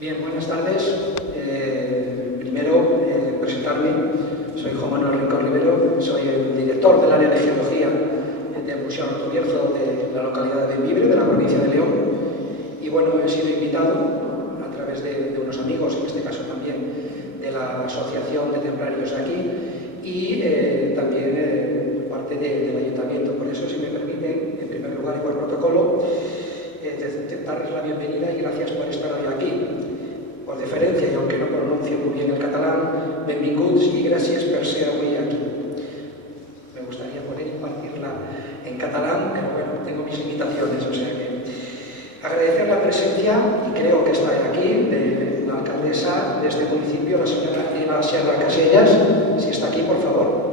Bien, buenas tardes. Primero, presentarme. Soy Juan Manuel Rincón Rivero, soy el director del área de Geología del Museo Alto Bierzo de la localidad de Bembibre, de la provincia de León. Y bueno, he sido invitado a través de unos amigos, en este caso también de la Asociación de Templarios aquí, y también por parte del Ayuntamiento. Por eso, si me permiten, en primer lugar y por protocolo, darles la bienvenida y gracias por estar hoy aquí. Por deferencia, y aunque no pronuncio muy bien el catalán, benvinguts y gracias per ser avui aquí. Me gustaría poder impartirla en catalán, pero bueno, tengo mis limitaciones, o sea que agradecer la presencia, y creo que está aquí, de la alcaldesa de este municipio, la señora Eva Serra Casellas. Si está aquí, por favor.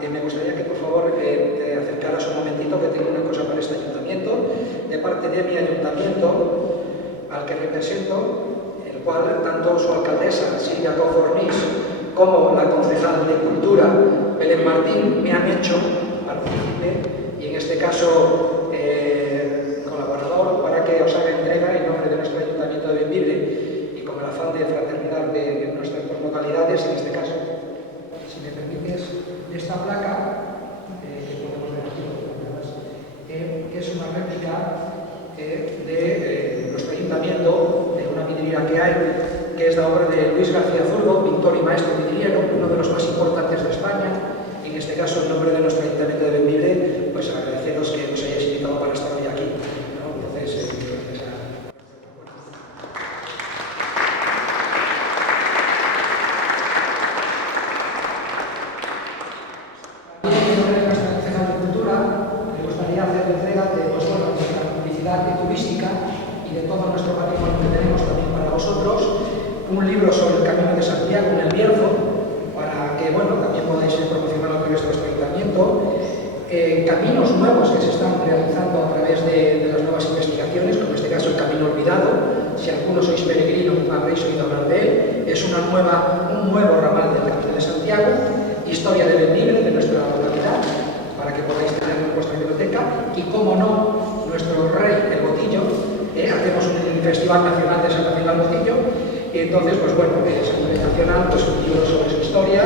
Me gustaría que, por favor, te acercaras un momentito, que tengo una cosa para este ayuntamiento, de parte de mi ayuntamiento, al que represento, el cual tanto su alcaldesa, Silvia Confornís, como la concejal de Cultura, Belén Martín, me han hecho partícipe, y en este caso colaborador, para que os haga entrega en nombre de nuestro ayuntamiento de Bembibre y con el afán de fraternidad de nuestras dos localidades, en este caso, si me permites, esta placa, que podemos ver aquí, que es una réplica de nuestro ayuntamiento, de una vidriera que hay, que es la obra de Luis García Zurdo, pintor y maestro vidriero, uno de los más importantes de España. En este caso, en nombre de nuestro ayuntamiento de Bembibre, pues agradeceros que nos hayáis invitado para estar hoy aquí, ¿no? Entonces, y de todo nuestro patrimonio que tenemos también para vosotros, un libro sobre el Camino de Santiago en el Bierzo, para que, bueno, también podáis promocionarlo a través de nuestro ayuntamiento, caminos nuevos que se están realizando a través de las nuevas investigaciones, como en este caso el Camino Olvidado. Si algunos sois peregrinos habréis oído hablar de él. Es un nuevo ramal del Camino de Santiago, historia de Bembibre, de nuestra localidad, para que podáis tenerlo en vuestra biblioteca, y, como no, nuestro rey, el Botillo. Hacemos un festival nacional de Salvación al Botillo, y entonces, pues bueno, es a nivel nacional, pues un libro sobre su historia,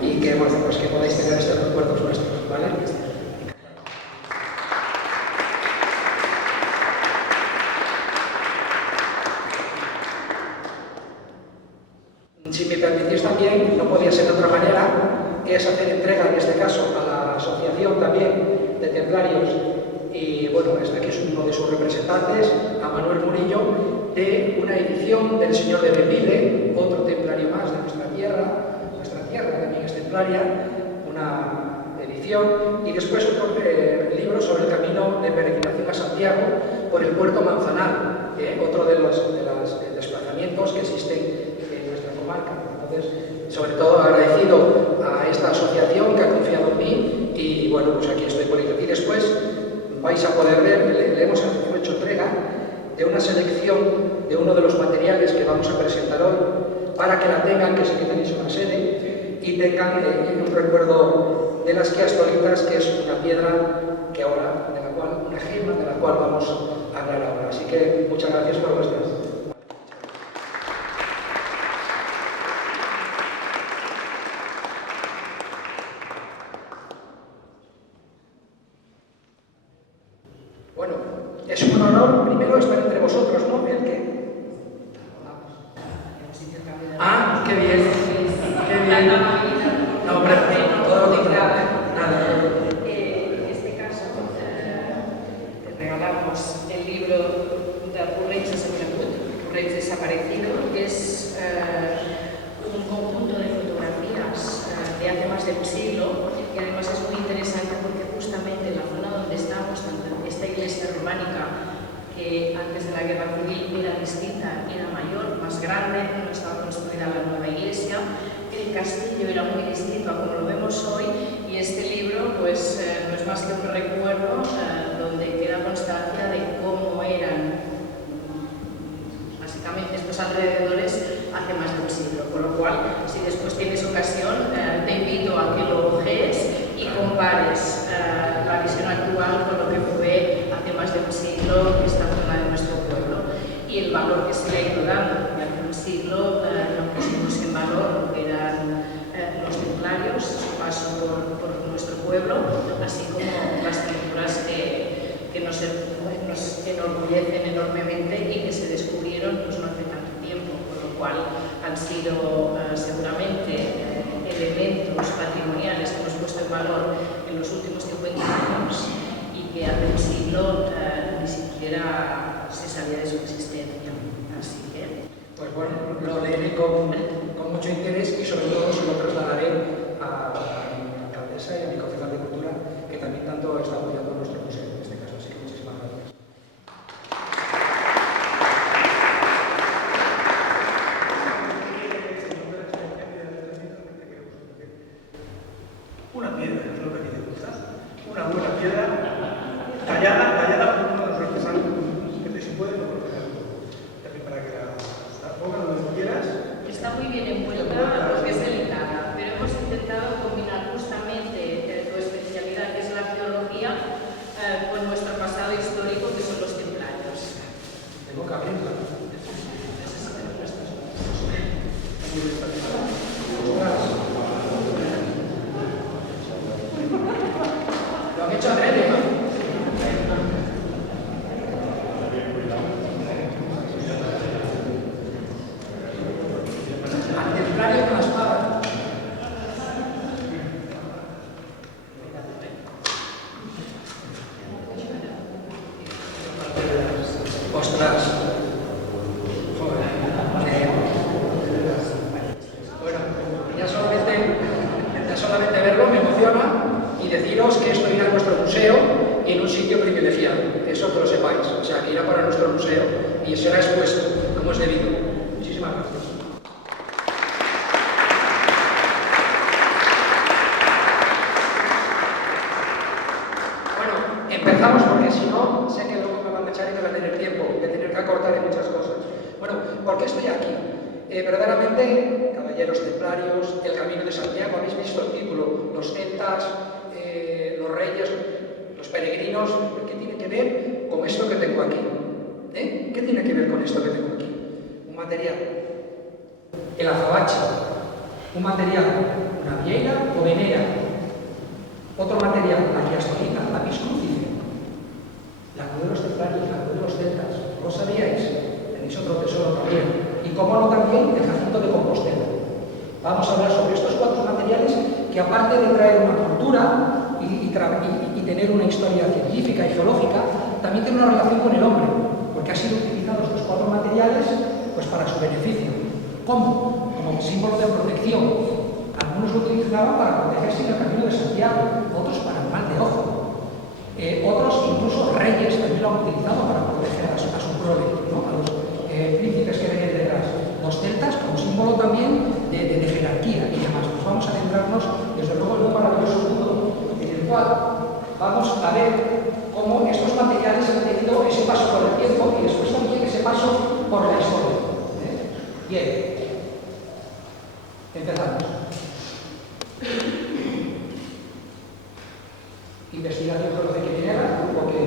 y que, bueno, pues que podáis tener estos recuerdos nuestros, ¿vale? Si me permitís también, no podía ser de otra manera, es hacer entrega, en este caso, a la asociación también de templarios, y bueno, aquí es uno de sus representantes, a Manuel Murillo, de una edición del Señor de Bembibre, otro templario más de nuestra tierra también es templaria, una edición, y después otro libro sobre el camino de peregrinación a Santiago por el puerto Manzanar, otro de los desplazamientos que existen en nuestra comarca. Entonces, sobre todo agradecido a esta asociación que ha confiado en mí, y bueno, pues aquí estoy por ello. Y después vais a poder ver, le hemos hecho entrega de una selección de uno de los materiales que vamos a presentar hoy, para que la tengan, que sé que tenéis una sede, y tengan un recuerdo de las quiastolitas, que es una piedra que ahora, una gema de la cual vamos a hablar ahora. Así que muchas gracias por vuestras. Bueno, es un honor primero estar entre vosotros, ¿no? ¿El qué? Ah, qué bien, qué bien. No, hombre, todo lo contrario. Nada. En este caso, te regalamos el libro de Correig Desaparecido, que es un conjunto de fotografías de hace más de un siglo, y además es muy interesante porque justamente en la zona donde estamos, esta iglesia románica, que antes de la Guerra Civil era distinta, era mayor, más grande, no estaba construida la nueva iglesia, el castillo era muy distinto a como lo vemos hoy, y este libro pues no es más que un recuerdo donde queda constancia de cómo eran básicamente estos alrededores hace más de un siglo, con lo cual, si después tienes ocasión, te invito a que lo ojees y compares la visión actual con lo que fue hace más de un siglo esta zona de nuestro pueblo, y el valor que se le ha ido dando pueblo, así como las pinturas que nos enorgullecen enormemente y que se descubrieron pues, no hace tanto tiempo, con lo cual han sido seguramente elementos patrimoniales que hemos puesto en valor en los últimos 50 años y que hace un siglo ni siquiera se sabía de su existencia. Así que... Pues bueno, lo leeré con mucho interés y sobre todo se lo trasladaré a mi alcaldesa y a mi concejal de Cultura, que también tanto está apoyando nuestro museo en este caso. Así que muchísimas gracias. Una piedra, es lo que a ti te gusta. Una buena piedra tallada por uno de los artesanos que se puede colocar. También para que la pongan donde quieras. Está muy bien envuelta porque es delicada, pero hemos intentado combinar justamente tu especialidad, que es la arqueología, con nuestro pasado histórico, que son los templarios. Tengo que abrirla. Lo han hecho adrede, ¿no? Al templario con la espada. Ostras. Joder. Bueno, ya solamente verlo me emociona y deciros que esto irá a nuestro museo y en un sitio privilegiado. Eso que lo sepáis. O sea, que irá para nuestro museo y será expuesto como es debido. Muchísimas gracias. Empezamos porque si no, sé que luego me van a echar y me va a tener tiempo, voy a tener que acortar en muchas cosas. Bueno, ¿por qué estoy aquí? Verdaderamente, caballeros templarios, el Camino de Santiago, habéis visto el título, los celtas, los reyes, los peregrinos, ¿qué tiene que ver con esto que tengo aquí? ¿Qué tiene que ver con esto que tengo aquí? Un material, el azabache, un material, una vieira o venera, otro material, la quiastolita, lápiz crucife, la cruz de los templarios, la cruz de los celtas, ¿no lo sabíais? Tenéis otro tesoro también. Y como no también, el jacinto de Compostela. Vamos a hablar sobre estos 4 materiales que aparte de traer una cultura y tener una historia científica y geológica, también tienen una relación con el hombre, porque han sido utilizados estos 4 materiales pues, para su beneficio. ¿Cómo? Como símbolo de protección. Algunos lo utilizaban para protegerse en el Camino de Santiago, otros para el mal de ojo. Otros, incluso reyes, también lo han utilizado para proteger a su prole, ¿no? A los príncipes que venían detrás. Los celtas como símbolo también de jerarquía y demás. Pues vamos a centrarnos, desde luego, en un maravilloso mundo en el cual vamos a ver cómo estos materiales han tenido ese paso por el tiempo y después también ese paso por la historia. Bien, empezamos. Investigación Geológica y Minera, grupo que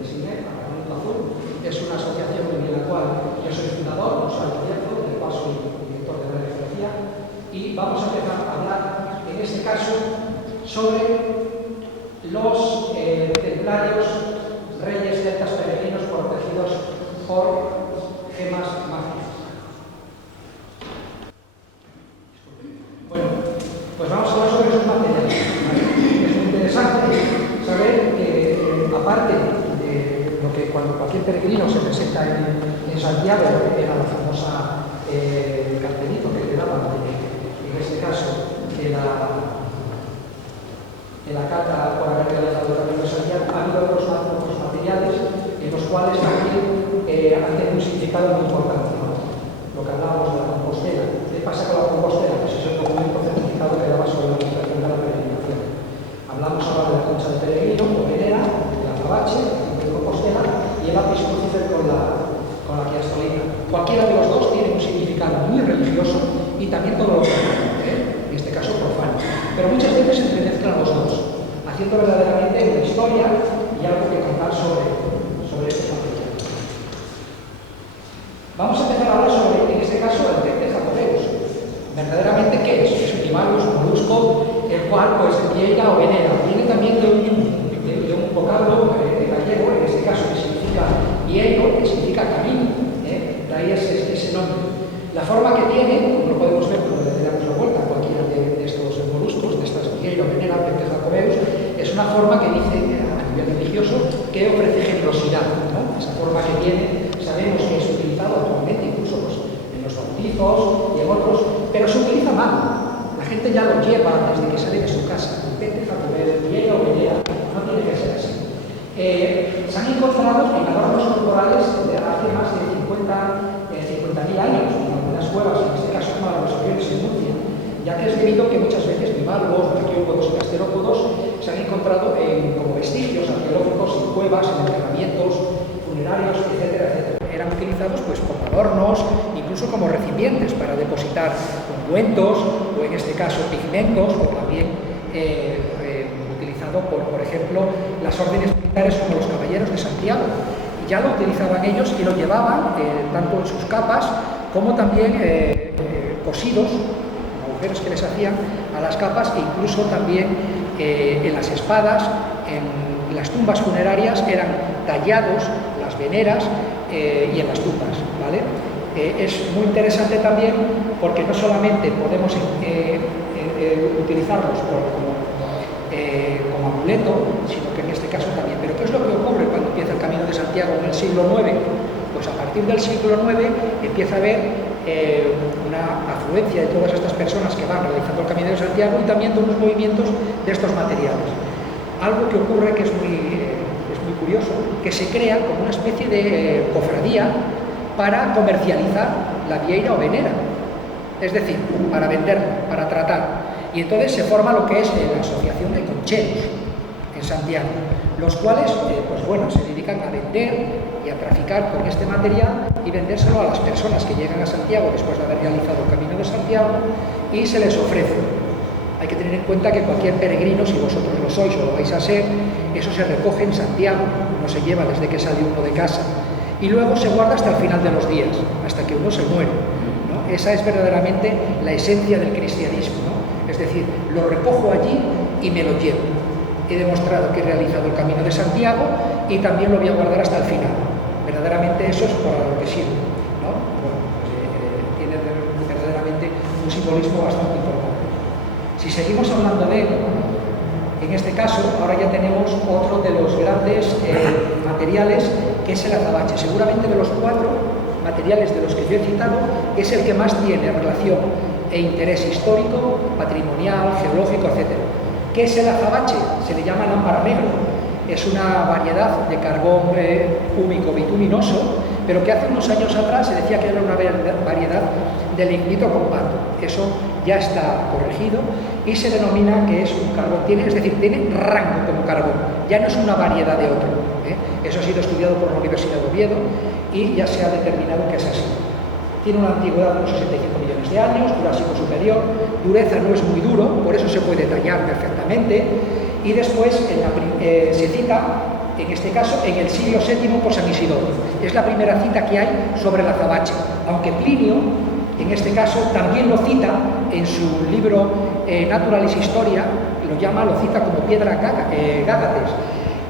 designé, Parlamento Azul, es una asociación en la cual yo soy fundador, Gonzalo Díaz, del cual soy director de la geología, y vamos a empezar a hablar, en este caso, sobre los templarios, reyes celtas peregrinos protegidos por gemas mágicas. Bueno, pues vamos a hablar sobre esos materiales. Es muy interesante saber que, aparte de lo que cuando cualquier peregrino se presenta en Santiago, era la famosa cartelito que le daban, en este caso, de la carta por haber realizado el Camino de Santiago, ha habido otros materiales en los cuales también han tenido un significado muy importante, ¿no? Lo que hablábamos de la Compostela. ¿Qué pasa con la Compostela? Pues es el documento certificado que daba sobre la administración de la peregrinación. Hablamos ahora de la concha de peregrino, o venera, el azabache, el de Compostela y el lápiz crucife con la quiastolita. Cualquiera de los dos tiene un significado muy religioso y también todo lo profano, en este caso profano. Pero muchas veces se entremezclan los dos, haciendo verdaderamente una historia y algo que contar sobre estos materiales. Vamos a empezar a hablar sobre, en este caso, el Tecte japoneus. Verdaderamente, ¿qué es? Es primarus, molusco, el el cual, pues, vieira o venera. Viene también de un vocablo gallego, en este caso, que significa vieiro, que significa camino, de ahí ese nombre. La forma que tiene, como lo podemos ver cuando le damos la vuelta a cualquiera de estos moluscos, de estas vieiro, venera, pentejacobeus, es una forma que dice, a nivel religioso, que ofrece generosidad, ¿no? Esa forma que tiene, sabemos que es utilizado actualmente, incluso pues, en los bautizos y en otros, pero se utiliza mal. La gente ya lo lleva desde que sale de su casa. El pentejacobeus, vieiro o venera, no tiene que ser así. Se han encontrado en adornos corporales de hace más de 50.000 años, en algunas cuevas, en este caso como las regiones en Murcia, ya que es debido que muchas veces bivalvos, braquiópodos y gasterópodos se han encontrado como vestigios arqueológicos en cuevas, en enterramientos funerarios, etcétera, etcétera. Eran utilizados pues como adornos, incluso como recipientes para depositar ungüentos o en este caso pigmentos, o también utilizado por ejemplo, las órdenes militares como los caballeros de Santiago. Y ya lo utilizaban ellos y lo llevaban tanto en sus capas como también cosidos, agujeros que les hacían a las capas, e incluso también en las espadas, en las tumbas funerarias eran tallados las veneras y en las tumbas, ¿vale? Es muy interesante también porque no solamente podemos utilizarlos como amuleto, sino que en este caso también. Pero ¿qué es lo que ocurre cuando empieza el Camino de Santiago en el siglo IX? Pues a partir del siglo IX empieza a haber una afluencia de todas estas personas que van realizando el Camino de Santiago y también de unos movimientos de estos materiales. Algo que ocurre que es muy curioso, que se crea como una especie de cofradía para comercializar la vieira o venera, es decir, para venderla, para tratar. Y entonces se forma lo que es la Asociación de Concheros en Santiago, los cuales, pues bueno, se dedican a vender y a traficar con este material y vendérselo a las personas que llegan a Santiago después de haber realizado el Camino de Santiago y se les ofrece. Hay que tener en cuenta que cualquier peregrino, si vosotros lo sois o lo vais a ser, eso se recoge en Santiago, no se lleva desde que sale uno de casa y luego se guarda hasta el final de los días, hasta que uno se muere, ¿no? Esa es verdaderamente la esencia del cristianismo, ¿no? Es decir, lo recojo allí y me lo llevo. He demostrado que he realizado el Camino de Santiago y también lo voy a guardar hasta el final. Verdaderamente eso es para lo que sirve, ¿no? Bueno, pues, tiene verdaderamente un simbolismo bastante importante. Si seguimos hablando de él, en este caso, ahora ya tenemos otro de los grandes materiales, que es el azabache. Seguramente de los 4 materiales de los que yo he citado, es el que más tiene relación e interés histórico, patrimonial, geológico, etc. ¿Qué es el azabache? Se le llama lámpara negro. Es una variedad de carbón húmico bituminoso, pero que hace unos años atrás se decía que era una variedad de lignito compacto. Eso ya está corregido y se denomina que es un carbón, es decir, tiene rango como carbón, ya no es una variedad de otro. Eso ha sido estudiado por la Universidad de Oviedo y ya se ha determinado que es así. Tiene una antigüedad de unos 65 millones de años, Jurásico superior, dureza no es muy duro, por eso se puede tallar perfectamente, y después se cita, en este caso, en el siglo VII por San Isidoro. Es la primera cita que hay sobre el azabache, aunque Plinio, en este caso, también lo cita en su libro Naturalis Historia, lo cita como piedra gágates,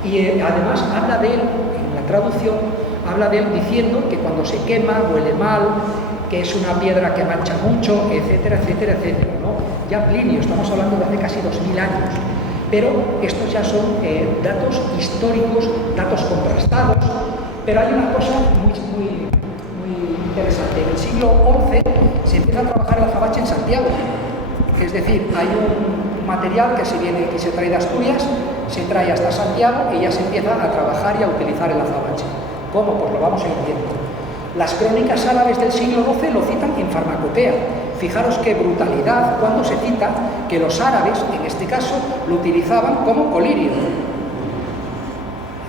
y además habla de él, en la traducción, habla de él diciendo que cuando se quema huele mal, que es una piedra que mancha mucho, etcétera, etcétera, etcétera, ¿no? Ya Plinio, estamos hablando de hace casi 2000 años, pero estos ya son datos históricos, datos contrastados, pero hay una cosa muy interesante. En el siglo XI se empieza a trabajar el azabache en Santiago, es decir, hay un material que se trae de Asturias, se trae hasta Santiago y ya se empieza a trabajar y a utilizar el azabache. ¿Cómo? Pues lo vamos a ir viendo. Las crónicas árabes del siglo XII lo citan en Farmacopea. Fijaros qué brutalidad cuando se cita que los árabes, en este caso, lo utilizaban como colirio.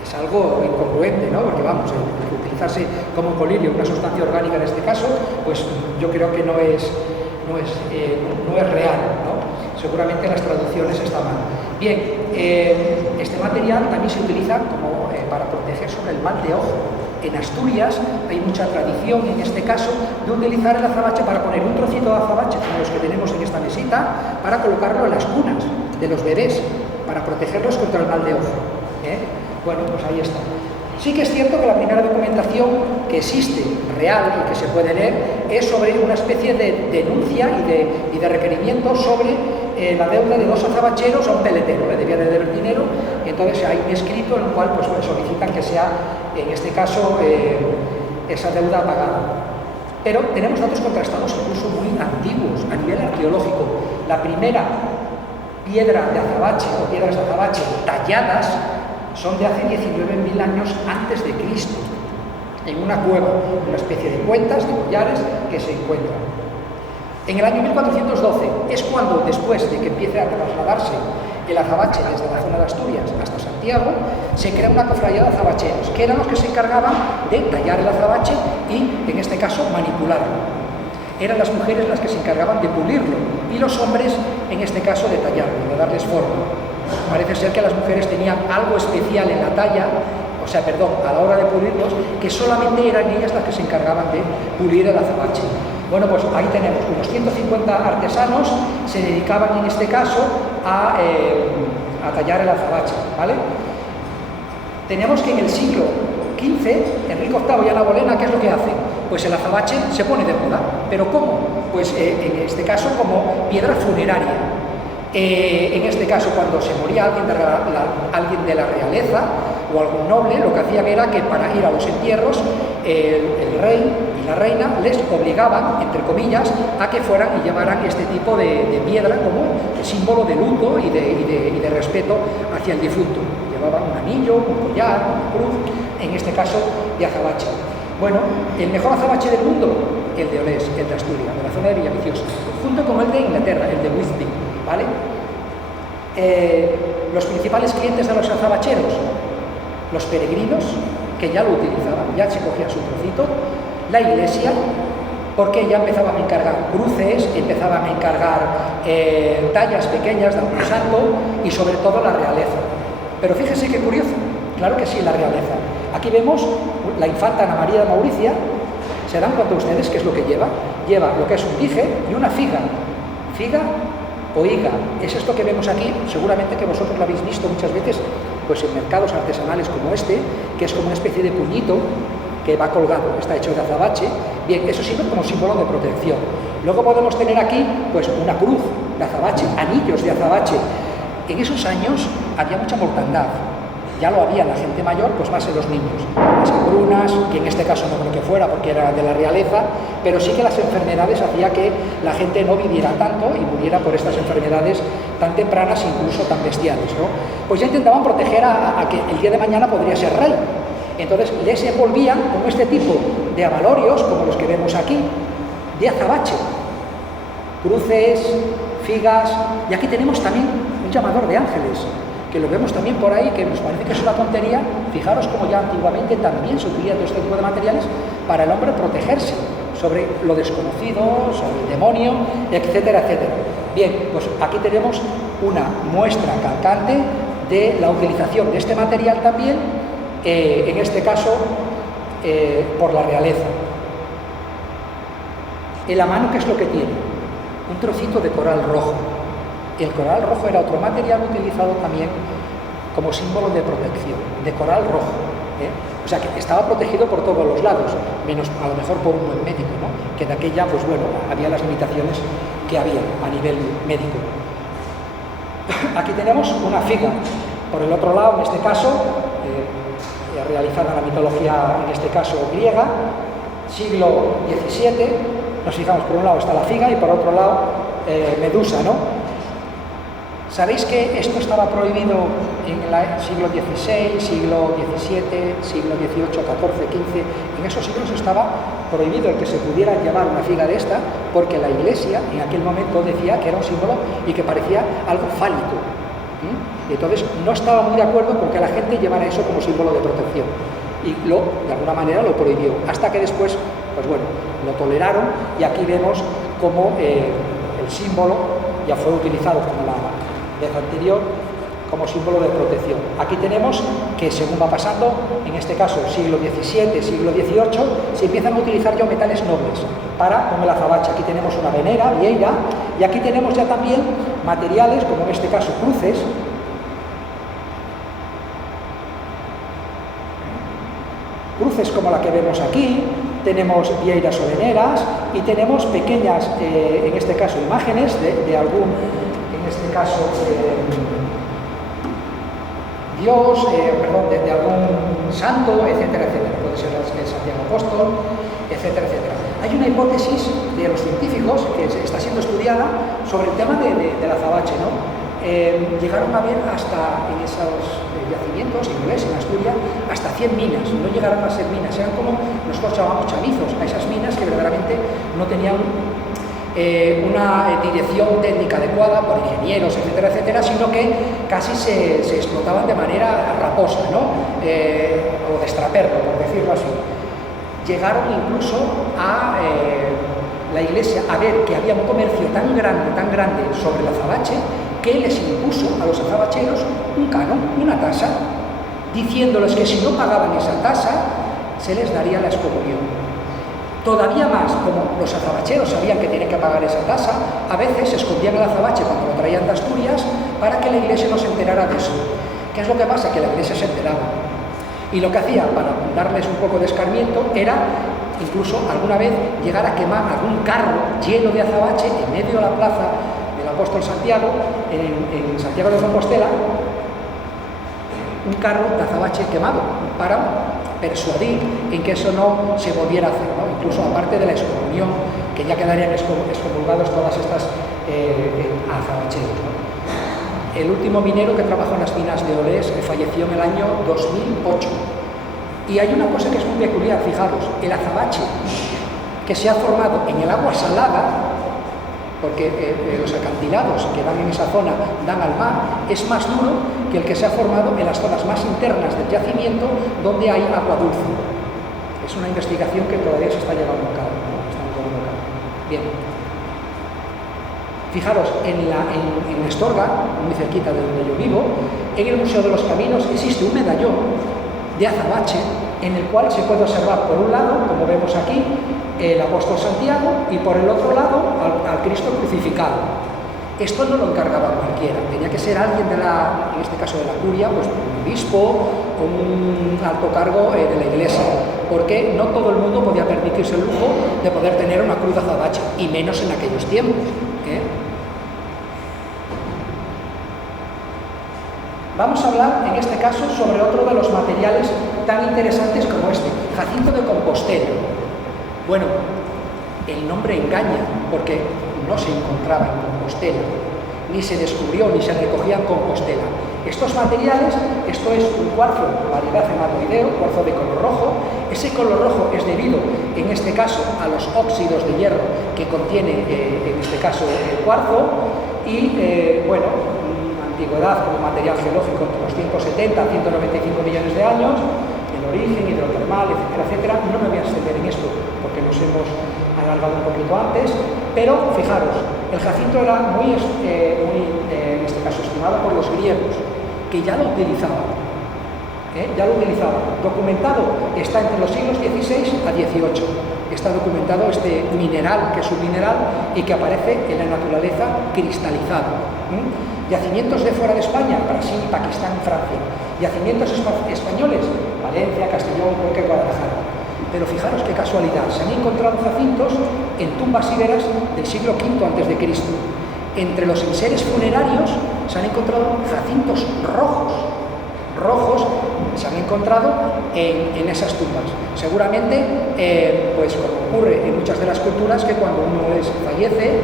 Es algo incongruente, ¿no? Porque vamos, el utilizarse como colirio, una sustancia orgánica en este caso, pues yo creo que no es real, ¿no? Seguramente las traducciones están mal. Bien, este material también se utiliza como para proteger sobre el mal de ojo. En Asturias hay mucha tradición, en este caso, de utilizar el azabache para poner un trocito de azabache, como los que tenemos en esta mesita, para colocarlo en las cunas. de los bebés para protegerlos contra el mal de ojo. Bueno, pues ahí está. Sí que es cierto que la primera documentación que existe, real y que se puede leer, es sobre una especie de denuncia y de requerimiento sobre la deuda de 2 azabacheros a un peletero. Le debía de deber dinero, y entonces hay un escrito en el cual pues, solicitan que sea, en este caso, esa deuda pagada. Pero tenemos datos contrastados incluso muy antiguos, a nivel arqueológico. La primera piedra de azabache o piedras de azabache talladas son de hace 19.000 años antes de Cristo, en una cueva, una especie de cuentas, de collares que se encuentran. En el año 1412 es cuando, después de que empiece a trasladarse el azabache desde la zona de Asturias hasta Santiago, se crea una cofradía de azabacheros, que eran los que se encargaban de tallar el azabache y, en este caso, manipularlo. Eran las mujeres las que se encargaban de pulirlo y los hombres, en este caso, de tallarlo, de darles forma. Parece ser que las mujeres tenían algo especial en la talla, a la hora de pulirlos, que solamente eran ellas las que se encargaban de pulir el azabache. Bueno, pues ahí tenemos unos 150 artesanos, se dedicaban en este caso a tallar el azabache, ¿vale? Tenemos que en el siglo XV, Enrique VIII y Ana Bolena, ¿qué es lo que hacen? Pues el azabache se pone de moda. ¿Pero cómo? Pues en este caso como piedra funeraria. En este caso, cuando se moría alguien de la realeza o algún noble, lo que hacían era que para ir a los entierros, el rey y la reina les obligaban, entre comillas, a que fueran y llevaran este tipo de piedra como símbolo de luto y de respeto hacia el difunto. Llevaban un anillo, un collar, una cruz, en este caso de azabache. Bueno, el mejor azabache del mundo, el de Olés, el de Asturias, de la zona de Villaviciosa, junto con el de Inglaterra, el de Wisby, ¿vale? Los principales clientes de los azabacheros, los peregrinos, que ya lo utilizaban, ya se cogían su trocito, la iglesia, porque ya empezaban a encargar cruces, empezaban a encargar tallas pequeñas de algún santo y sobre todo la realeza. Pero fíjense qué curioso, claro que sí, la realeza. Aquí vemos la infanta Ana María de Mauricia. ¿Se dan cuenta ustedes qué es lo que lleva? Lleva lo que es un dije y una figa. Figa o higa. Es esto que vemos aquí, seguramente que vosotros lo habéis visto muchas veces pues en mercados artesanales como este, que es como una especie de puñito que va colgado, está hecho de azabache. Bien, eso sirve como símbolo de protección. Luego podemos tener aquí pues una cruz de azabache, anillos de azabache. En esos años había mucha mortandad. Ya lo había la gente mayor, pues más en los niños. Las hambrunas, que en este caso no creo que fuera porque era de la realeza, pero sí que las enfermedades hacía que la gente no viviera tanto y muriera por estas enfermedades tan tempranas, incluso tan bestiales, ¿no? Pues ya intentaban proteger a que el día de mañana podría ser rey. Entonces les envolvían con este tipo de abalorios, como los que vemos aquí, de azabache. Cruces, figas, y aquí tenemos también un llamador de ángeles, que lo vemos también por ahí, que nos parece que es una tontería. Fijaros como ya antiguamente también se utilizan todo este tipo de materiales para el hombre protegerse sobre lo desconocido, sobre el demonio, etcétera, etcétera. Bien, pues aquí tenemos una muestra calcante de la utilización de este material también, en este caso, por la realeza. En la mano, ¿qué es lo que tiene? Un trocito de coral rojo. El coral rojo era otro material utilizado también como símbolo de protección, de coral rojo. O sea, que estaba protegido por todos los lados, menos a lo mejor por un buen médico, ¿no? Que de aquella, pues bueno, había las limitaciones que había a nivel médico. Aquí tenemos una figa. Por el otro lado, en este caso, realizada en la mitología, en este caso griega, siglo XVII, nos fijamos, por un lado está la figa y por otro lado Medusa, ¿no? ¿Sabéis que esto estaba prohibido en el siglo XVI, siglo XVII, siglo XVIII, XIV, XV? En esos siglos estaba prohibido el que se pudiera llevar una figa de esta, porque la Iglesia en aquel momento decía que era un símbolo y que parecía algo fálico. Y entonces no estaba muy de acuerdo con que la gente llevara eso como símbolo de protección. Y de alguna manera lo prohibió, hasta que después, pues bueno, lo toleraron, y aquí vemos cómo el símbolo ya fue utilizado como la vez anterior como símbolo de protección. Aquí tenemos que según va pasando, en este caso siglo XVII, siglo XVIII, se empiezan a utilizar ya metales nobles para como el azabache. Aquí tenemos una venera, vieira, y aquí tenemos ya también materiales, como en este caso cruces, como la que vemos aquí, tenemos vieiras o veneras y tenemos pequeñas, en este caso, imágenes de algún, en este caso, Dios, de algún santo, etcétera, etcétera. Puede ser el Santiago Apóstol, etcétera, etcétera. Hay una hipótesis de los científicos que está siendo estudiada sobre el tema del azabache, ¿no? Llegaron a ver hasta en esos yacimientos, en Inglés, en Asturias, hasta 100 minas. No llegaron a ser minas, eran como nosotros llamamos chamizos, a esas minas que verdaderamente no tenían una dirección técnica adecuada por ingenieros, etcétera, etcétera, sino que casi se explotaban de manera raposa, ¿no? O de extraperlo, por decirlo así. Llegaron incluso a la iglesia a ver que había un comercio tan grande sobre el azabache, que les impuso a los azabacheros un canon, una tasa, diciéndoles que si no pagaban esa tasa, se les daría la excomunión. Todavía más, como los azabacheros sabían que tenían que pagar esa tasa, a veces se escondían el azabache cuando lo traían de Asturias para que la iglesia no se enterara de eso. ¿Qué es lo que pasa? Que la iglesia se enteraba. Y lo que hacía para darles un poco de escarmiento era incluso alguna vez llegar a quemar algún carro lleno de azabache en medio de la plaza del apóstol Santiago, en Santiago de Compostela, un carro de azabache quemado para persuadir en que eso no se volviera a hacer, ¿no? Incluso aparte de la excomunión, que ya quedarían excomulgados todas estas azabacheros, ¿no? El último minero que trabajó en las minas de Olés falleció en el año 2008. Y hay una cosa que es muy peculiar, fijaros, el azabache que se ha formado en el agua salada, porque los acantilados que van en esa zona dan al mar, es más duro que el que se ha formado en las zonas más internas del yacimiento donde hay agua dulce. Es una investigación que todavía se está llevando a cabo, ¿no? Bien. Fijaros, en Astorga, muy cerquita de donde yo vivo, en el Museo de los Caminos existe un medallón de azabache en el cual se puede observar por un lado, como vemos aquí, el apóstol Santiago y por el otro lado al Cristo crucificado. Esto no lo encargaba cualquiera, tenía que ser alguien en este caso de la curia, pues un obispo o un alto cargo de la iglesia, porque no todo el mundo podía permitirse el lujo de poder tener una cruz de azabache, y menos en aquellos tiempos, ¿eh? Vamos a hablar en este caso sobre otro de los materiales tan interesantes como este, jacinto de Compostela. Bueno, el nombre engaña porque no se encontraba en Compostela, ni se descubrió ni se recogía en Compostela. Estos materiales, esto es un cuarzo, variedad hematoideo, cuarzo de color rojo. Ese color rojo es debido, en este caso, a los óxidos de hierro que contiene, en este caso, el cuarzo. Y, bueno, antigüedad como material geológico entre los 170 a 195 millones de años, el origen hidrotermal, etcétera, etcétera. No me voy a extender en esto porque nos hemos alargado un poquito antes, pero fijaros, el jacinto era muy en este caso, estimado por los griegos, que ya lo utilizaban. Documentado está entre los siglos XVI a XVIII. Está documentado este mineral, que es un mineral y que aparece en la naturaleza cristalizado. Yacimientos de fuera de España, Brasil, Pakistán, Francia. Yacimientos españoles, Valencia, Castellón, Cuenca y Guadalajara. Pero fijaros qué casualidad, se han encontrado jacintos en tumbas íberas del siglo V a.C. Entre los enseres funerarios se han encontrado jacintos rojos se han encontrado en esas tumbas. Seguramente, pues como ocurre en muchas de las culturas, que cuando uno fallece,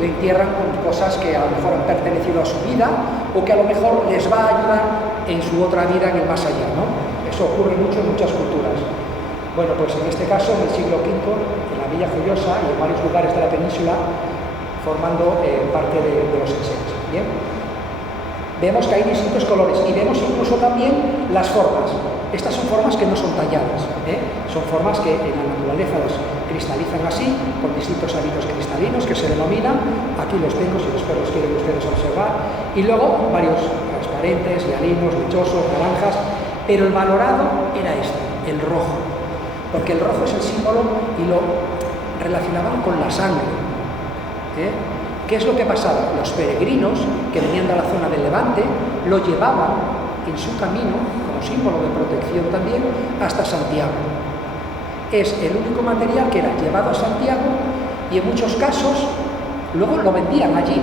le entierran con cosas que a lo mejor han pertenecido a su vida o que a lo mejor les va a ayudar en su otra vida en el más allá, ¿no? Eso ocurre mucho en muchas culturas. Bueno, pues en este caso, en el siglo V, en la Villa Joyosa y en varios lugares de la península, formando parte de los enseres. ¿Bien? Vemos que hay distintos colores y vemos incluso también las formas. Estas son formas que no son talladas, son formas que en la naturaleza las cristalizan así, con distintos hábitos cristalinos que se denominan. Aquí los tengo, si después los quieren ustedes observar. Y luego varios transparentes, transparentes, hialinos, lechosos, naranjas, pero el valorado era este, el rojo, porque el rojo es el símbolo y lo relacionaban con la sangre. ¿Qué es lo que pasaba? Los peregrinos que venían de la zona del Levante lo llevaban en su camino, como símbolo de protección también, hasta Santiago. Es el único material que era llevado a Santiago y en muchos casos luego lo vendían allí,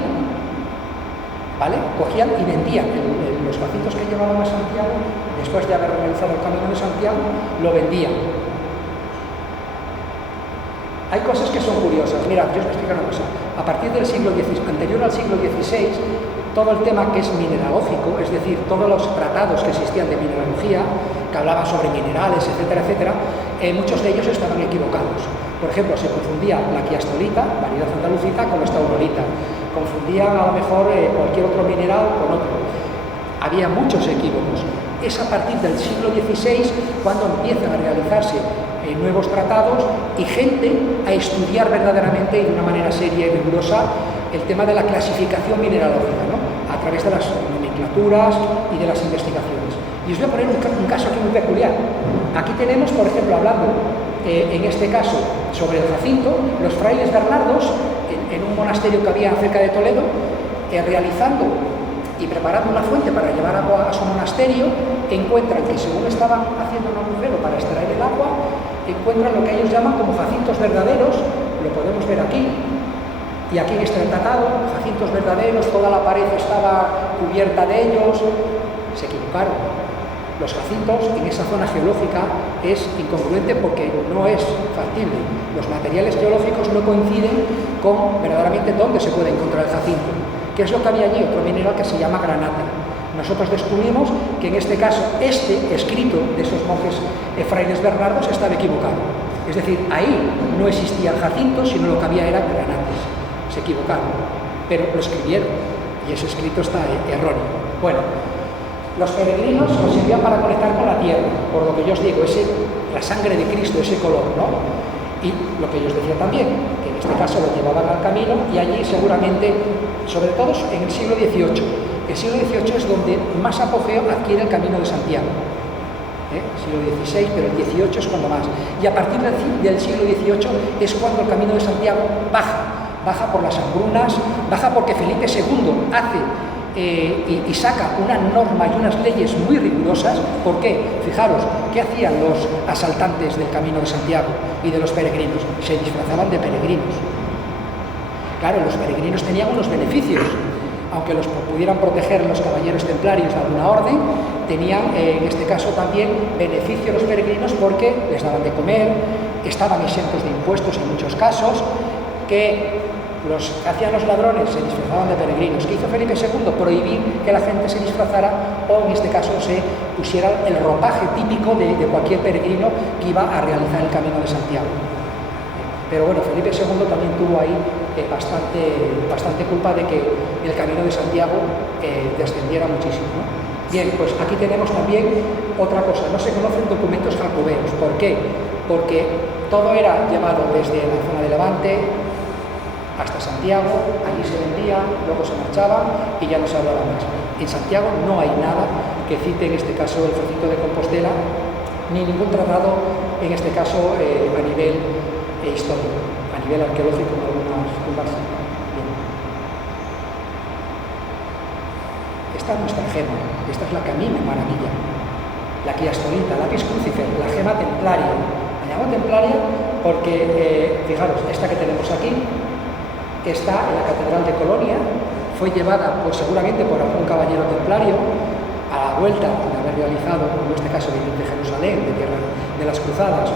¿vale? Cogían y vendían los jacintos que llevaban a Santiago, después de haber realizado el camino de Santiago, lo vendían. Hay cosas que son curiosas. Mirad, yo os explico una cosa. A partir del siglo XVI, anterior al siglo XVI, todo el tema que es mineralógico, es decir, todos los tratados que existían de mineralogía, que hablaban sobre minerales, etcétera, etcétera, muchos de ellos estaban equivocados. Por ejemplo, se confundía la quiastolita, variedad andalucita, con la staurolita. Confundían a lo mejor cualquier otro mineral con otro. Había muchos equívocos. Es a partir del siglo XVI cuando empiezan a realizarse nuevos tratados y gente a estudiar verdaderamente y de una manera seria y rigurosa el tema de la clasificación mineralógica, ¿no? A través de las nomenclaturas y de las investigaciones. Y os voy a poner un caso aquí muy peculiar. Aquí tenemos, por ejemplo, hablando en este caso sobre el jacinto, los frailes bernardos en un monasterio que había cerca de Toledo, realizando y preparando una fuente para llevar agua a su monasterio, encuentran que según estaban haciendo un agujero para extraer el agua, encuentran lo que ellos llaman como jacintos verdaderos, lo podemos ver aquí, y aquí en este tratado, jacintos verdaderos, toda la pared estaba cubierta de ellos. Se equivocaron. Los jacintos en esa zona geológica es incongruente porque no es factible. Los materiales geológicos no coinciden con verdaderamente dónde se puede encontrar el jacinto. ¿Qué es lo que había allí? Otro mineral que se llama granate. Nosotros descubrimos que en este caso, este escrito de esos monjes frailes bernardos estaba equivocado. Es decir, ahí no existía el jacinto, sino lo que había eran granates. Se equivocaron, pero lo escribieron y ese escrito está erróneo. Bueno, los peregrinos los servían para conectar con la tierra, por lo que yo os digo, la sangre de Cristo, ese color, ¿no? Y lo que yo os decía también, que en este caso lo llevaban al camino y allí seguramente, sobre todo en el siglo XVIII, el siglo XVIII es donde más apogeo adquiere el Camino de Santiago. Siglo XVI, pero el XVIII es cuando más. Y a partir del siglo XVIII es cuando el Camino de Santiago baja por las hambrunas, baja porque Felipe II hace y saca una norma y unas leyes muy rigurosas. ¿Por qué? Fijaros, ¿qué hacían los asaltantes del Camino de Santiago y de los peregrinos? Se disfrazaban de peregrinos. Claro, los peregrinos tenían unos beneficios. Aunque los pudieran proteger los caballeros templarios de alguna orden, tenían en este caso también beneficio los peregrinos porque les daban de comer, estaban exentos de impuestos en muchos casos, que los que hacían los ladrones se disfrazaban de peregrinos. ¿Qué hizo Felipe II? Prohibir que la gente se disfrazara o en este caso se pusiera el ropaje típico de cualquier peregrino que iba a realizar el Camino de Santiago. Pero bueno, Felipe II también tuvo ahí bastante culpa de que el Camino de Santiago descendiera muchísimo, ¿no? Bien, pues aquí tenemos también otra cosa, no se conocen documentos jacobeos. ¿Por qué? Porque todo era llevado desde la zona de Levante hasta Santiago, allí se vendía, luego se marchaba y ya no se hablaba más. En Santiago no hay nada que cite en este caso el jacinto de Compostela, ni ningún tratado en este caso a nivel histórico, a nivel arqueológico en algunas tumbas. Bien. Esta es nuestra gema, esta es la que a mí me maravilla, la quiastolita, lápiz crucifer, la gema templaria. La llamo templaria porque, fijaros, esta que tenemos aquí está en la Catedral de Colonia, fue llevada seguramente por algún caballero templario a la vuelta de haber realizado, en este caso de Jerusalén, de tierra de las cruzadas,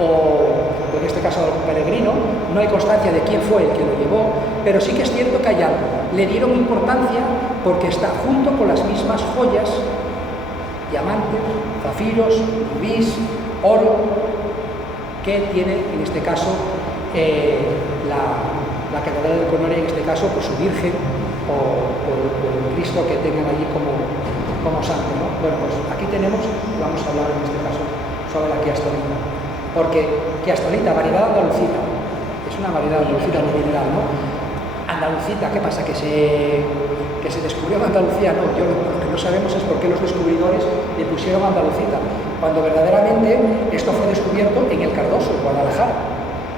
o en este caso algún peregrino. No hay constancia de quién fue el que lo llevó, pero sí que es cierto que hay algo. Le dieron importancia porque está junto con las mismas joyas, diamantes, zafiros, rubíes, oro, que tiene en este caso la Catedral de Colonia, en este caso por su Virgen o el Cristo que tengan allí como santo, ¿no? Bueno, pues aquí tenemos, vamos a hablar en este caso sobre la quiastolita, porque quiastolita, variedad andalucita, es una variedad andalucita muy mineral, ¿no? Andalucita, ¿qué pasa? ¿Que se descubrió en Andalucía? No, lo que no sabemos es por qué los descubridores le pusieron Andalucita, cuando verdaderamente esto fue descubierto en el Cardoso, en Guadalajara.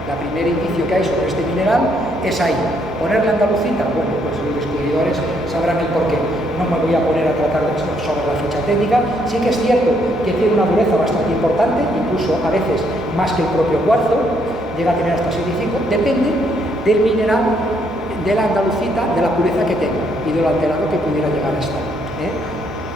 El primer indicio que hay sobre este mineral es ahí. ¿Ponerle Andalucita? Bueno, pues los descubridores sabrán el porqué. No me voy a poner a tratar de esto sobre la ficha técnica. Sí que es cierto que tiene una dureza bastante importante, incluso a veces más que el propio cuarzo, llega a tener hasta 6,5, depende del mineral, de la andalucita, de la pureza que tenga y de lo alterado que pudiera llegar a estar.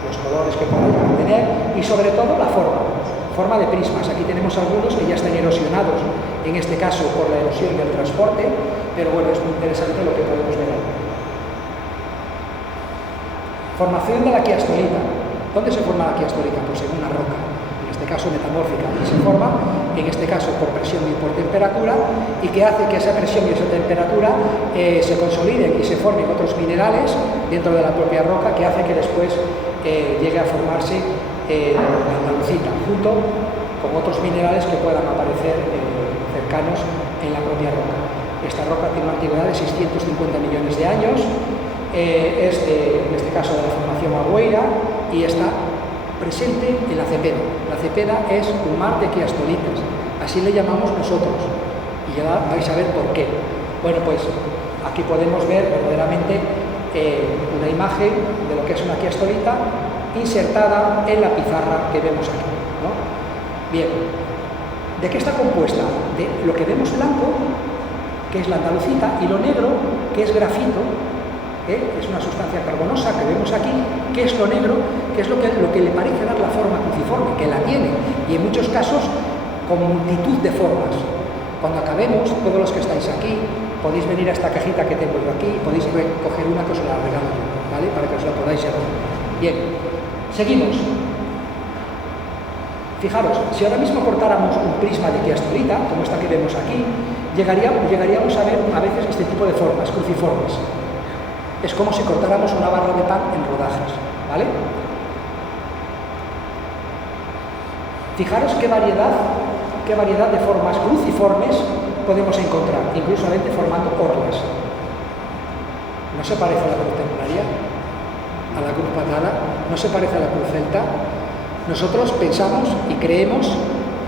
Los colores que pueda llegar a tener y sobre todo la forma de prismas. Aquí tenemos algunos que ya están erosionados, en este caso por la erosión y el transporte, pero bueno, es muy interesante lo que podemos ver ahí. Formación de la quiastolita. ¿Dónde se forma la quiastolita? Pues en una roca, en este caso metamórfica, y se forma, en este caso por presión y por temperatura, y que hace que esa presión y esa temperatura se consoliden y se formen otros minerales dentro de la propia roca, que hace que después llegue a formarse la andalucita, junto con otros minerales que puedan aparecer cercanos en la propia roca. Esta roca tiene una antigüedad de 650 millones de años, es en este caso de la formación Agüeira, y está presente en la Cepeda. La Cepeda es un mar de quiastolitas, así le llamamos nosotros, y ya vais a ver por qué. Bueno, pues aquí podemos ver verdaderamente una imagen de lo que es una quiastolita insertada en la pizarra que vemos aquí, ¿no? Bien, ¿de qué está compuesta? De lo que vemos blanco, que es la andalucita, y lo negro, que es grafito, es una sustancia carbonosa que vemos aquí, que es lo negro, que es lo que le parece dar la forma cruciforme, que la tiene, y en muchos casos con multitud de formas. Cuando acabemos, todos los que estáis aquí, podéis venir a esta cajita que tengo yo aquí, podéis coger una que os la regalo yo, ¿vale? Para que os la podáis llevar. Bien, seguimos. Fijaros, si ahora mismo cortáramos un prisma de quiastolita, como esta que vemos aquí, llegaríamos a ver a veces este tipo de formas, cruciformes. Es como si cortáramos una barra de pan en rodajas, ¿vale? Fijaros qué variedad de formas cruciformes podemos encontrar, incluso formando orlas. ¿No se parece a la cruz templaria? ¿A la cruz patada? ¿No se parece a la cruz celta? Nosotros pensamos y creemos,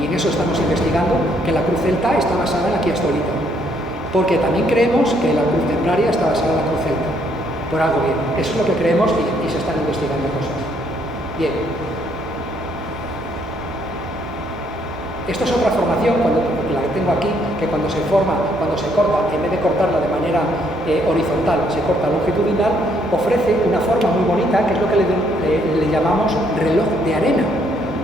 y en eso estamos investigando, que la cruz celta está basada en la quiastolita, porque también creemos que la cruz templaria está basada en la cruz celta. Por algo bien. Eso es lo que creemos y se están investigando cosas. Bien. Esto es otra formación, la que tengo aquí, que cuando se forma, cuando se corta, en vez de cortarla de manera horizontal, se corta longitudinal, ofrece una forma muy bonita, que es lo que le llamamos reloj de arena,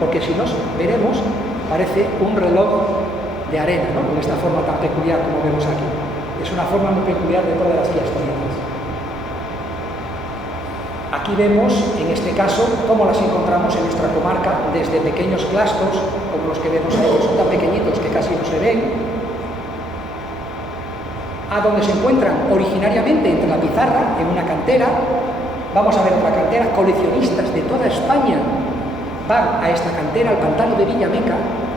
porque si nos veremos, parece un reloj de arena, ¿no? Con esta forma tan peculiar como vemos aquí. Es una forma muy peculiar dentro de las quiastolitas. Aquí vemos, en este caso, cómo las encontramos en nuestra comarca, desde pequeños clastos, como los que vemos ahí, que son tan pequeñitos que casi no se ven, a donde se encuentran originariamente entre la pizarra, en una cantera. Vamos a ver otra cantera. Coleccionistas de toda España van a esta cantera, al pantano de Villameca.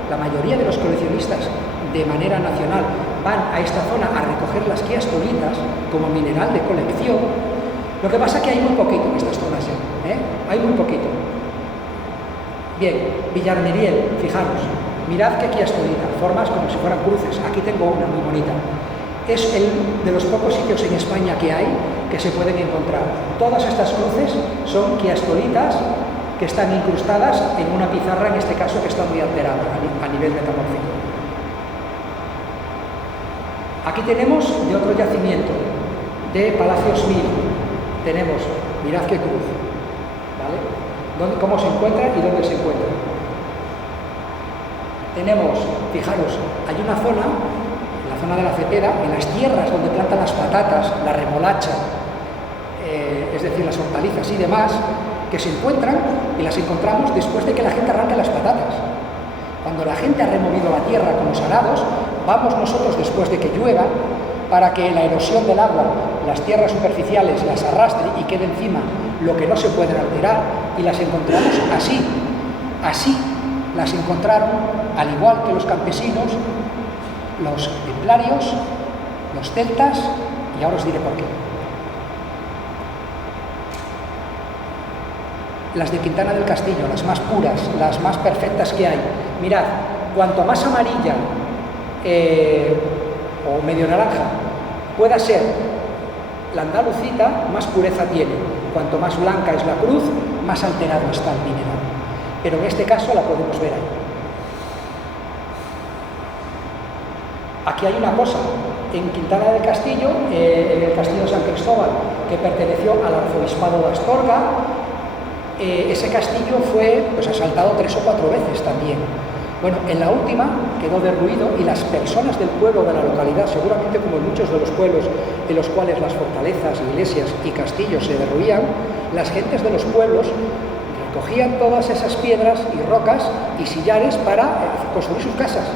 La mayoría de los coleccionistas, de manera nacional, van a esta zona a recoger las quiastolitas como mineral de colección. Lo que pasa es que hay muy poquito en estas zonas ya, hay muy poquito. Bien, Villarmeriel, fijaros, mirad qué quiastolita, formas como si fueran cruces. Aquí tengo una muy bonita. Es de los pocos sitios en España que hay que se pueden encontrar. Todas estas cruces son quiastolitas que están incrustadas en una pizarra, en este caso, que está muy alterada a nivel metamórfico. Aquí tenemos de otro yacimiento, de Palacios Mil. Tenemos, mirad qué cruz, ¿vale? ¿Cómo se encuentra y dónde se encuentra? Tenemos, fijaros, hay una zona, en la zona de la Cepeda, en las tierras donde plantan las patatas, la remolacha, es decir, las hortalizas y demás, que se encuentran y las encontramos después de que la gente arranque las patatas. Cuando la gente ha removido la tierra con los arados, vamos nosotros después de que llueva, para que la erosión del agua, las tierras superficiales las arrastre y quede encima lo que no se puede alterar, y las encontramos así. Así las encontraron, al igual que los campesinos, los templarios, los celtas Y ahora os diré por qué. Las de Quintana del Castillo, las más puras, las más perfectas que hay. Mirad, cuanto más amarilla o medio naranja pueda ser la andalucita, más pureza tiene. Cuanto más blanca es la cruz, más alterado está el mineral. Pero en este caso la podemos ver ahí. Aquí hay una cosa, en Quintana del Castillo, en el castillo de San Cristóbal, que perteneció al arzobispado de Astorga, ese castillo fue pues, asaltado 3 o 4 veces también. Bueno, en la última quedó derruido y las personas del pueblo, de la localidad, seguramente como en muchos de los pueblos en los cuales las fortalezas, iglesias y castillos se derruían, las gentes de los pueblos recogían todas esas piedras y rocas y sillares para construir sus casas.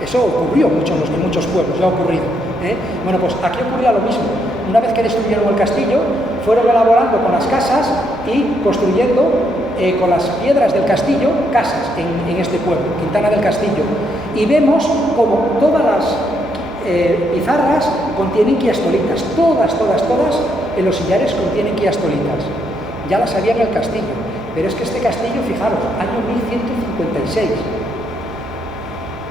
Eso ocurrió en muchos pueblos, ya ha ocurrido. Bueno, pues aquí ocurría lo mismo. Una vez que destruyeron el castillo, fueron elaborando con las casas y construyendo con las piedras del castillo casas en este pueblo, Quintana del Castillo. Y vemos como todas las pizarras contienen quiastolitas, todas en los sillares contienen quiastolitas. Ya las había en el castillo, pero es que este castillo, fijaros, año 1156.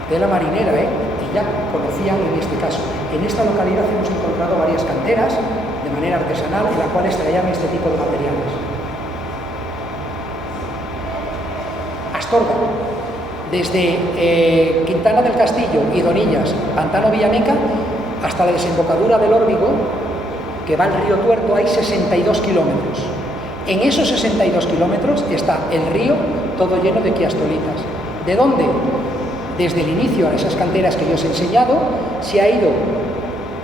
De la marinera, que ya conocían en este caso. En esta localidad hemos encontrado varias canteras de manera artesanal en las cuales traían este tipo de materiales. Astorga, desde Quintana del Castillo y Donillas, Pantano Villameca, hasta la desembocadura del Órbigo, que va al río Tuerto, hay 62 kilómetros. En esos 62 kilómetros está el río todo lleno de quiastolitas. ¿De dónde? Desde el inicio a esas canteras que yo os he enseñado, se ha ido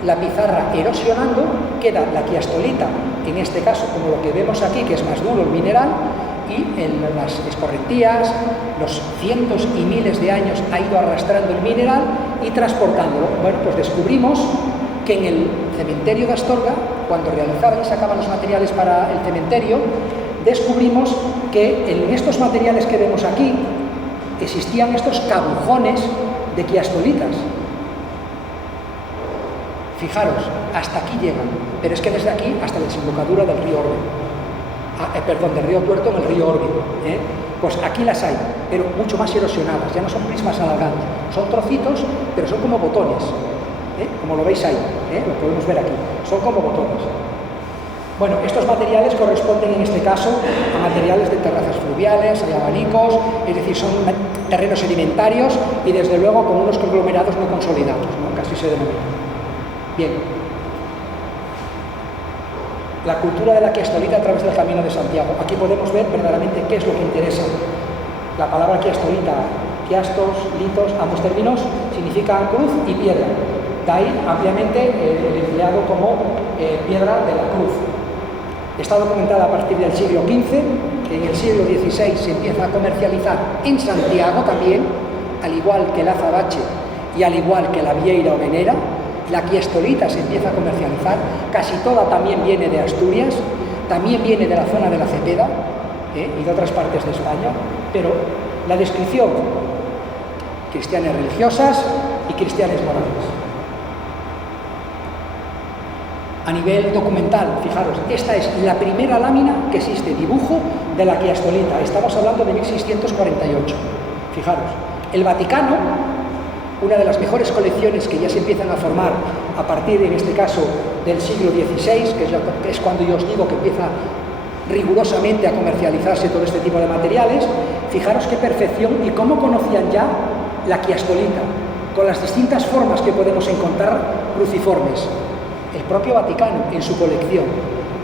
la pizarra erosionando, queda la quiastolita, en este caso como lo que vemos aquí, que es más duro el mineral, y en las escorrentías, los cientos y miles de años ha ido arrastrando el mineral y transportándolo. Bueno, pues descubrimos que en el cementerio de Astorga, cuando realizaban y sacaban los materiales para el cementerio, descubrimos que en estos materiales que vemos aquí, existían estos cabujones de quiastolitas. Fijaros, hasta aquí llegan, pero es que desde aquí hasta la desembocadura del río Órbigo, del río Tuerto en el río Órbigo, pues aquí las hay, pero mucho más erosionadas, ya no son prismas alargados, son trocitos, pero son como botones, como lo veis ahí, lo podemos ver aquí, son como botones. Bueno, estos materiales corresponden en este caso a materiales de terrazas fluviales, hay abanicos, es decir, son terrenos sedimentarios y desde luego con unos conglomerados no consolidados, ¿no? Casi se denomina. Bien. La cultura de la quiastolita a través del Camino de Santiago. Aquí podemos ver verdaderamente qué es lo que interesa. La palabra quiastolita, quiastos, litos, ambos términos significan cruz y piedra. De ahí ampliamente el empleado como piedra de la cruz. Está documentada a partir del siglo XV, que en el siglo XVI se empieza a comercializar en Santiago también, al igual que el azabache y al igual que la vieira o venera. La quiastolita se empieza a comercializar, casi toda también viene de Asturias, también viene de la zona de la Cepeda y de otras partes de España, pero la descripción, cristianas religiosas y cristianas morales. A nivel documental, fijaros, esta es la primera lámina que existe, dibujo de la quiastolita. Estamos hablando de 1648. Fijaros, el Vaticano, una de las mejores colecciones que ya se empiezan a formar a partir, en este caso, del siglo XVI, que es cuando yo os digo que empieza rigurosamente a comercializarse todo este tipo de materiales. Fijaros qué perfección y cómo conocían ya la quiastolita, con las distintas formas que podemos encontrar cruciformes. El propio Vaticano en su colección,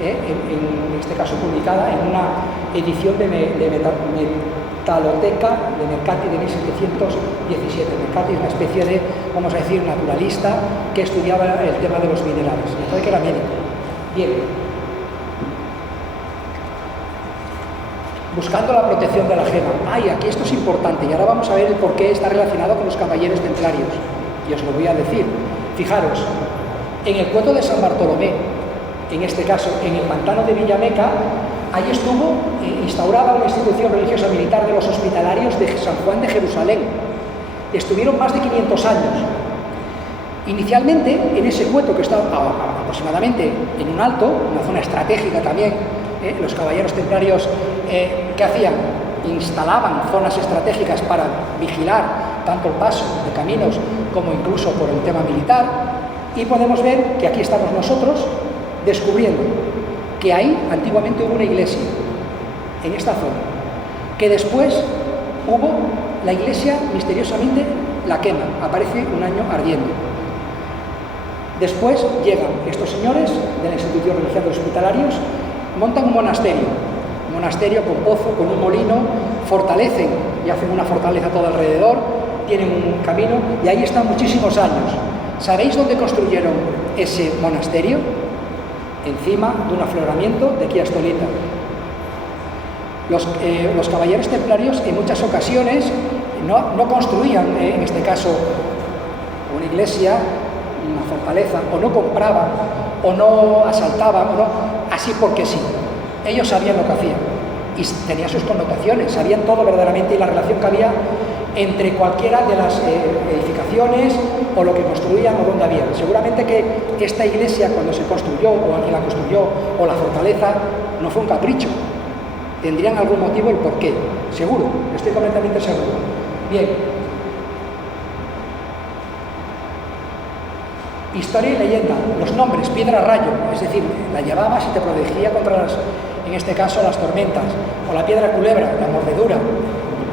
en este caso publicada en una edición de Metaloteca de Mercati de 1717. Mercati es una especie de, vamos a decir, naturalista que estudiaba el tema de los minerales, me parece que era médico. Bien. Buscando la protección de la gema. Ay, aquí esto es importante y ahora vamos a ver el por qué está relacionado con los caballeros templarios. Y os lo voy a decir. Fijaros, en el cueto de San Bartolomé, en este caso en el pantano de Villameca, ahí estuvo instaurada una institución religiosa militar de los hospitalarios de San Juan de Jerusalén. Estuvieron más de 500 años. Inicialmente, en ese cueto que está aproximadamente en un alto, una zona estratégica también. Los caballeros templarios, ¿qué hacían? Instalaban zonas estratégicas para vigilar tanto el paso de caminos como incluso por el tema militar, y podemos ver que aquí estamos nosotros descubriendo que ahí antiguamente hubo una iglesia, en esta zona, que después hubo la iglesia, misteriosamente la quema, aparece un año ardiendo. Después llegan estos señores de la institución religiosa de los hospitalarios, montan un monasterio con pozo, con un molino, fortalecen y hacen una fortaleza todo alrededor, tienen un camino y ahí están muchísimos años. ¿Sabéis dónde construyeron ese monasterio? Encima de un afloramiento de Quiastolita. Los caballeros templarios en muchas ocasiones no construían, en este caso, una iglesia, una fortaleza, o no compraban, o no asaltaban, o no, así porque sí. Ellos sabían lo que hacían y tenía sus connotaciones, sabían todo verdaderamente y la relación que había entre cualquiera de las edificaciones o lo que construían o donde había. Seguramente que esta iglesia, cuando se construyó, o alguien la construyó, o la fortaleza, no fue un capricho. Tendrían algún motivo el porqué, seguro, estoy completamente seguro. Bien. Historia y leyenda, los nombres, piedra rayo, es decir, la llevabas y te protegía contra las, en este caso, las tormentas, o la piedra culebra, la mordedura,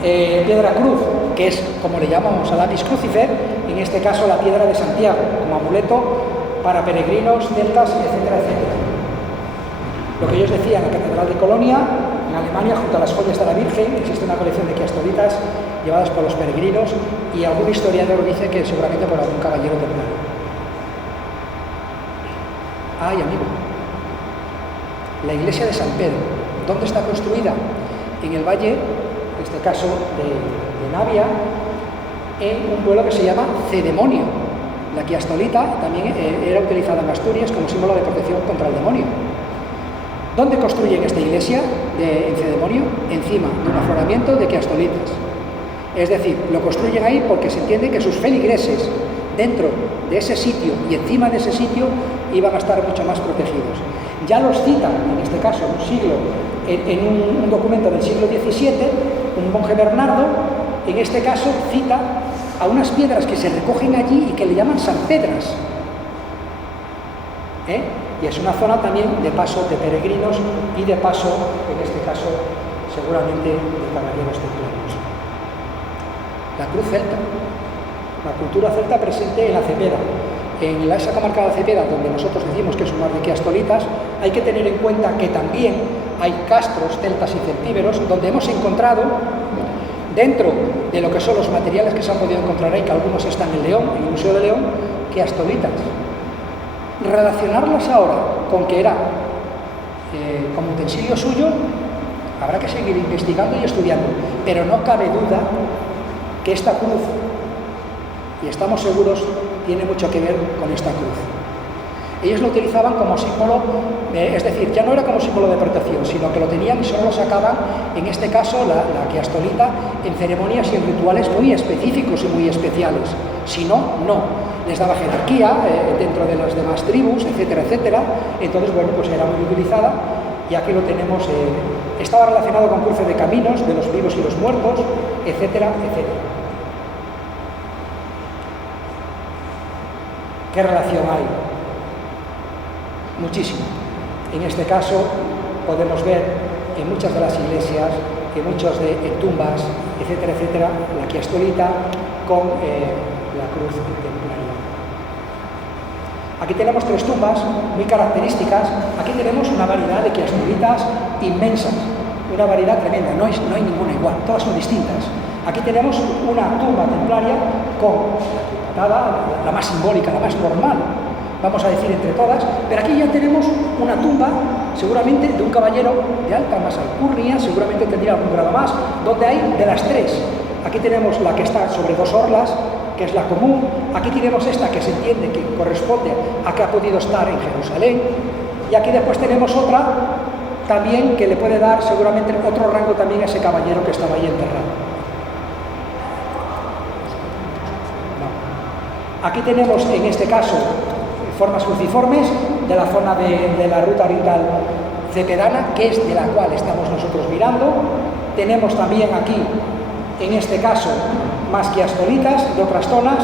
piedra cruz, que es como le llamamos a Lapis Crucifer, en este caso la piedra de Santiago, como amuleto para peregrinos, celtas, etcétera, etcétera. Lo que yo os decía, en la Catedral de Colonia, en Alemania, junto a las joyas de la Virgen, existe una colección de quiastolitas llevadas por los peregrinos, y algún historiador dice que seguramente por algún caballero templario. Ay, amigo, la iglesia de San Pedro, ¿dónde está construida? En el valle, en este caso de Navia, en un pueblo que se llama Cedemonio. La quiastolita también era utilizada en Asturias como símbolo de protección contra el demonio. ¿Dónde construyen esta iglesia en Cedemonio? Encima de un afloramiento de quiastolitas. Es decir, lo construyen ahí porque se entiende que sus feligreses dentro de ese sitio y encima de ese sitio iban a estar mucho más protegidos. Ya los citan, en este caso, en un documento del siglo XVII, un monje Bernardo, en este caso cita a unas piedras que se recogen allí y que le llaman San Pedras. Y es una zona también de paso de peregrinos y de paso, en este caso, seguramente de caballeros templarios. La cruz celta, la cultura celta presente en la Cepeda. En esa comarca de la Cepeda, donde nosotros decimos que es un mar de quiastolitas, hay que tener en cuenta que también hay castros celtas y celtíberos, donde hemos encontrado, dentro de lo que son los materiales que se han podido encontrar ahí, que algunos están en León, en el Museo de León, quiastolitas. Relacionarlas ahora con que era como utensilio suyo, habrá que seguir investigando y estudiando, pero no cabe duda que esta cruz, y estamos seguros, tiene mucho que ver con esta cruz. Ellos lo utilizaban como símbolo, es decir, ya no era como símbolo de protección, sino que lo tenían y solo lo sacaban, en este caso, la quiastolita, en ceremonias y en rituales muy específicos y muy especiales. Si no, no. Les daba jerarquía dentro de las demás tribus, etcétera, etcétera. Entonces, bueno, pues era muy utilizada y aquí lo tenemos. Estaba relacionado con cruce de caminos, de los vivos y los muertos, etcétera, etcétera. ¿Qué relación hay? Muchísimo. En este caso podemos ver en muchas de las iglesias, en muchas de tumbas, etcétera, etcétera, la quiastolita con la cruz templaria. Aquí tenemos tres tumbas muy características. Aquí tenemos una variedad de quiastolitas inmensas, una variedad tremenda, no hay ninguna igual, todas son distintas. Aquí tenemos una tumba templaria con la más simbólica, la más normal, vamos a decir entre todas, pero aquí ya tenemos una tumba, seguramente de un caballero de alta más alcurnia, seguramente tendría algún grado más, donde hay de las tres. Aquí tenemos la que está sobre dos orlas, que es la común. Aquí tenemos esta que se entiende que corresponde a que ha podido estar en Jerusalén, y aquí después tenemos otra también que le puede dar seguramente otro rango también a ese caballero que estaba ahí enterrado. Aquí tenemos, en este caso, formas cruciformes, de la zona de la ruta oriental cepedana, que es de la cual estamos nosotros mirando. Tenemos también aquí, en este caso, más quiastolitas de otras zonas,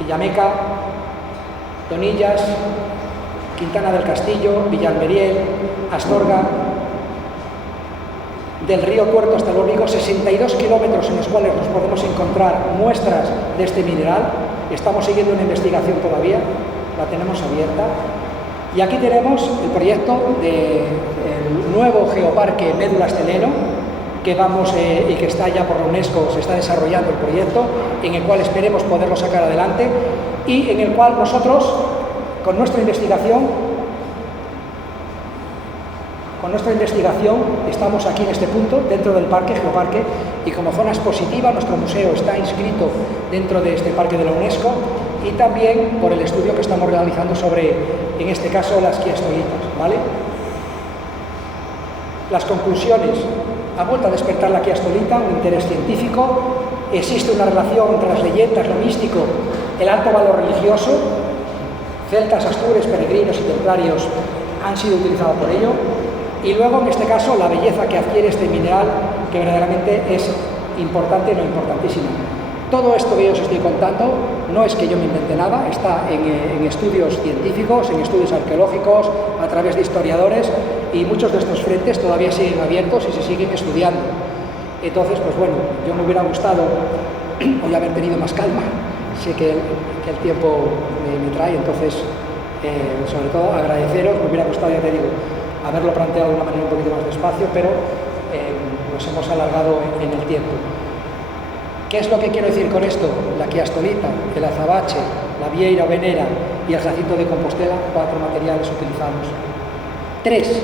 Villameca, Donillas, Quintana del Castillo, Villalmeriel, Astorga, del río Tuerto hasta el Órbigo, 62 kilómetros en los cuales nos podemos encontrar muestras de este mineral. Estamos siguiendo una investigación todavía, la tenemos abierta. Y aquí tenemos el proyecto del nuevo geoparque Médula Esteleno, que vamos y que está ya por la UNESCO, se está desarrollando el proyecto, en el cual esperemos poderlo sacar adelante y en el cual nosotros, con nuestra investigación, estamos aquí en este punto, dentro del parque, geoparque, y como zona expositiva nuestro museo está inscrito dentro de este parque de la UNESCO, y también por el estudio que estamos realizando sobre, en este caso, las quiastolitas, ¿vale? Las conclusiones: ha vuelto a despertar la quiastolita un interés científico, existe una relación entre las leyendas, lo místico, el alto valor religioso, celtas, astures, peregrinos y templarios han sido utilizados por ello, y luego, en este caso, la belleza que adquiere este mineral, que verdaderamente es importante, no importantísima. Todo esto que yo os estoy contando no es que yo me invente nada, está en estudios científicos, en estudios arqueológicos, a través de historiadores, y muchos de estos frentes todavía siguen abiertos y se siguen estudiando. Entonces, pues bueno, yo me hubiera gustado hoy haber tenido más calma. Sé que el tiempo me trae, entonces, sobre todo, agradeceros. Me hubiera gustado, ya te digo, haberlo planteado de una manera un poquito más despacio, pero nos hemos alargado en el tiempo. ¿Qué es lo que quiero decir con esto? La quiastolita, el azabache, la vieira o venera y el jacinto de Compostela, 4 materiales utilizados. 3,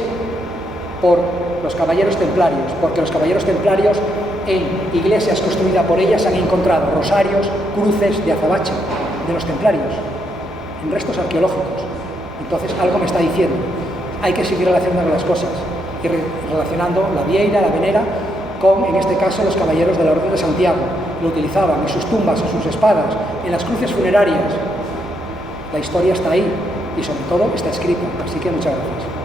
por los caballeros templarios, porque los caballeros templarios en iglesias construidas por ellas han encontrado rosarios, cruces de azabache de los templarios, en restos arqueológicos. Entonces algo me está diciendo, hay que seguir relacionando las cosas y relacionando la vieira, la venera, con, en este caso, los caballeros de la Orden de Santiago. Lo utilizaban en sus tumbas, en sus espadas, en las cruces funerarias. La historia está ahí y, sobre todo, está escrita. Así que muchas gracias.